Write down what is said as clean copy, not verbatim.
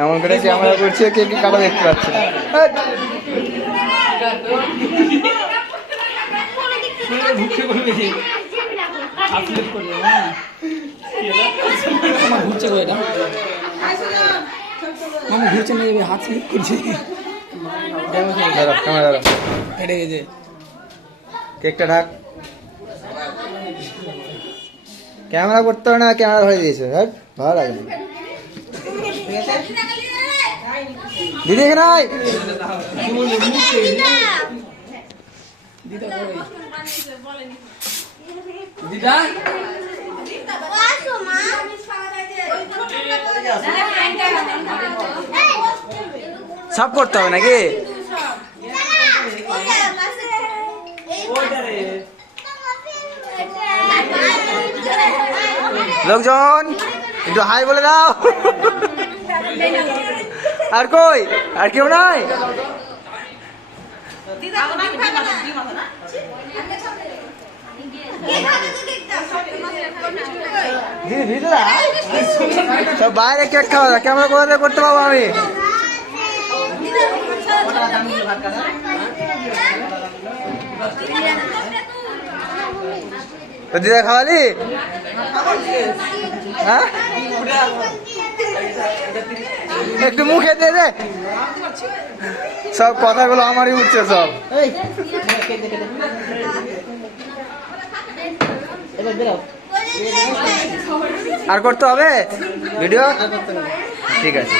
এমন করে ক্যামেরা করছে, কে কি কাটা দেখতে পাচ্ছে। ঘুরছে না, হাত স্লিপ করছে। কেকটা ঢাক। ক্যামেরা করতে হবে না, ক্যামেরা ধরে দিয়েছে। ভালো লাগে না দিদি, এখানে আয়। দিদা সব করতে হবে নাকি? লোকজন একটু হাই বলে দাও। আর কই, আর কেউ নাই? সব বাইরে কেক খাওয়া, ক্যামেরা কোথা করতে পারবো আমি? তো দিদা খাওয়ালি? হ্যাঁ, একটু মুখে দে দে। সব কথাগুলো আমারই উঠছে সব। আর করতে হবে ভিডিও? ঠিক আছে।